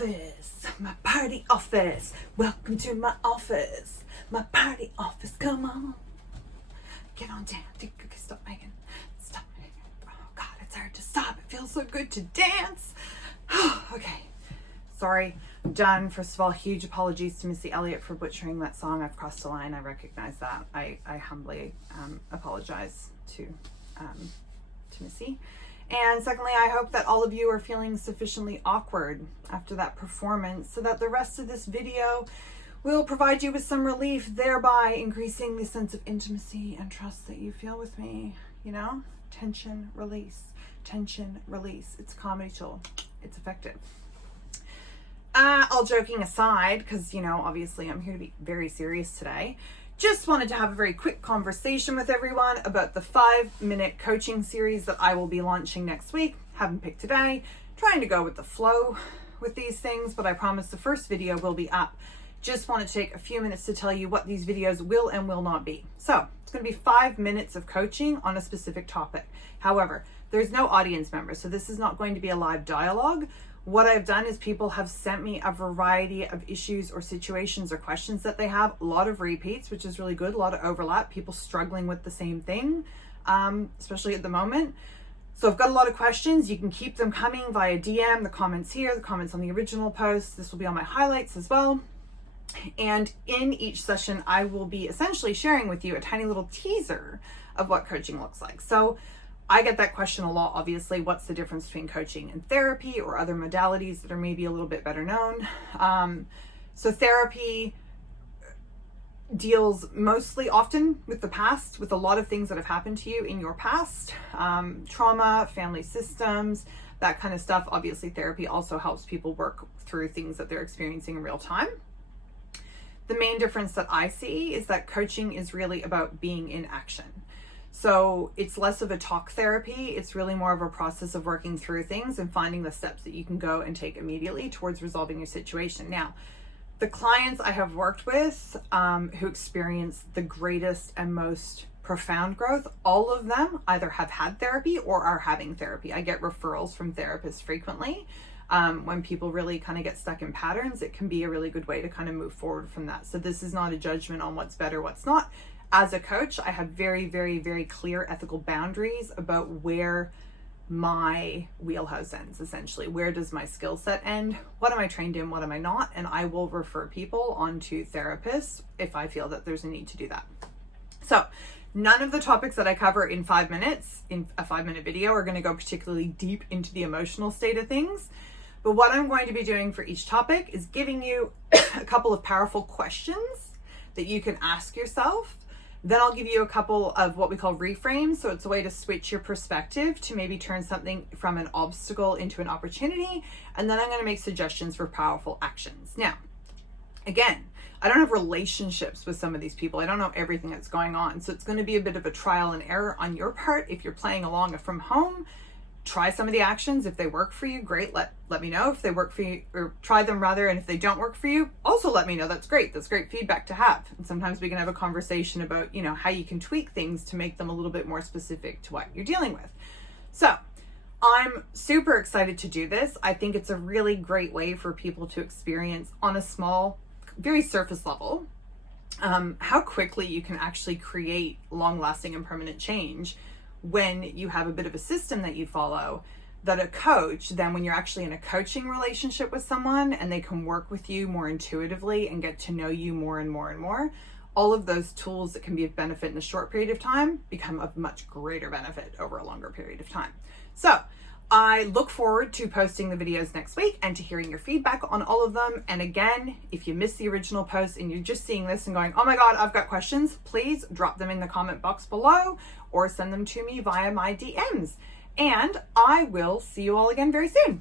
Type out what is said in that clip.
office, my party office. Welcome to my office, my party office. Come on, get on down. Stop making. Oh God, it's hard to stop. It feels so good to dance. Okay, sorry, I'm done. First of all, huge apologies to Missy Elliott for butchering that song. I've crossed a line. I recognize that. I humbly apologize to Missy. And secondly, I hope that all of you are feeling sufficiently awkward after that performance so that the rest of this video will provide you with some relief, thereby increasing the sense of intimacy and trust that you feel with me. You know, tension release, tension release. It's a comedy tool. It's effective. All joking aside, because, you know, obviously I'm here to be very serious today. Just wanted to have a very quick conversation with everyone about the 5-minute coaching series that I will be launching next week. Haven't picked today, trying to go with the flow with these things, but I promise the first video will be up. Just want to take a few minutes to tell you what these videos will and will not be. So it's going to be 5 minutes of coaching on a specific topic. However, there's no audience members, so this is not going to be a live dialogue. What I've done is people have sent me a variety of issues or situations or questions that they have. A lot of repeats, which is really good. A lot of overlap. People struggling with the same thing, especially at the moment. So I've got a lot of questions. You can keep them coming via DM, the comments here, the comments on the original post. This will be on my highlights as well. And in each session, I will be essentially sharing with you a tiny little teaser of what coaching looks like. So I get that question a lot, obviously. What's the difference between coaching and therapy or other modalities that are maybe a little bit better known? So therapy deals mostly often with the past, with a lot of things that have happened to you in your past, trauma, family systems, that kind of stuff. Obviously, therapy also helps people work through things that they're experiencing in real time. The main difference that I see is that coaching is really about being in action. So it's less of a talk therapy. It's really more of a process of working through things and finding the steps that you can go and take immediately towards resolving your situation. Now, the clients I have worked with who experience the greatest and most profound growth, all of them either have had therapy or are having therapy. I get referrals from therapists frequently. When people really kind of get stuck in patterns, it can be a really good way to kind of move forward from that. So this is not a judgment on what's better, what's not. As a coach, I have very, very, very clear ethical boundaries about where my wheelhouse ends, essentially. Where does my skill set end? What am I trained in? What am I not? And I will refer people onto therapists if I feel that there's a need to do that. So none of the topics that I cover in 5 minutes, in a 5-minute video, are going to go particularly deep into the emotional state of things. But what I'm going to be doing for each topic is giving you a couple of powerful questions that you can ask yourself. Then I'll give you a couple of what we call reframes. So it's a way to switch your perspective to maybe turn something from an obstacle into an opportunity. And then I'm going to make suggestions for powerful actions. Now, again, I don't have relationships with some of these people. I don't know everything that's going on. So it's going to be a bit of a trial and error on your part. If you're playing along from home, try some of the actions. If they work for you, great. Let me know if they work for you, or try them rather. And if they don't work for you, also let me know. That's great. That's great feedback to have. And sometimes we can have a conversation about, you know, how you can tweak things to make them a little bit more specific to what you're dealing with. So I'm super excited to do this. I think it's a really great way for people to experience on a small, very surface level, how quickly you can actually create long-lasting and permanent change when you have a bit of a system that you follow, that a coach, then when you're actually in a coaching relationship with someone and they can work with you more intuitively and get to know you more and more and more, all of those tools that can be of benefit in a short period of time become of much greater benefit over a longer period of time. So I look forward to posting the videos next week and to hearing your feedback on all of them. And again, if you missed the original post and you're just seeing this and going, oh my God, I've got questions, please drop them in the comment box below or send them to me via my DMs. And I will see you all again very soon.